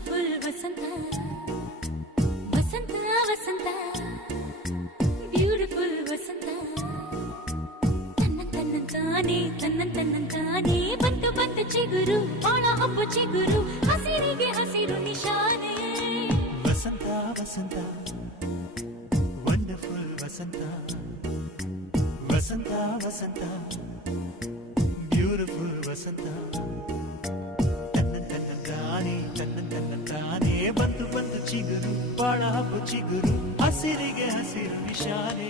beautiful ವಸಂತ ವಸಂತ ವಸಂತ beautiful ವಸಂತ ತನ್ನಂತಾನೆ ಬಂತು ಬಂತು ಚಿಗುರು ಬಾಳ ಹಬ್ಬ ಚಿಗುರು ಹಸಿರಿಗೆ ಹಸಿರು ನಿಶಾನೆ ವಸಂತ ವಸಂತ ವಂಡರ್ಫುಲ್ ವಸಂತ ವಸಂತ ವಸಂತ ಬ್ಯೂಟಿಫುಲ್ ವಸಂತ ತನ್ನಂತಾನೆ ಬಂತು ಬಂತು ಚಿಗುರು ಬಾಳ ಹಬ್ಬ ಚಿಗುರು ಹಸಿರಿಗೆ ಹಸಿರು ನಿಶಾನೆ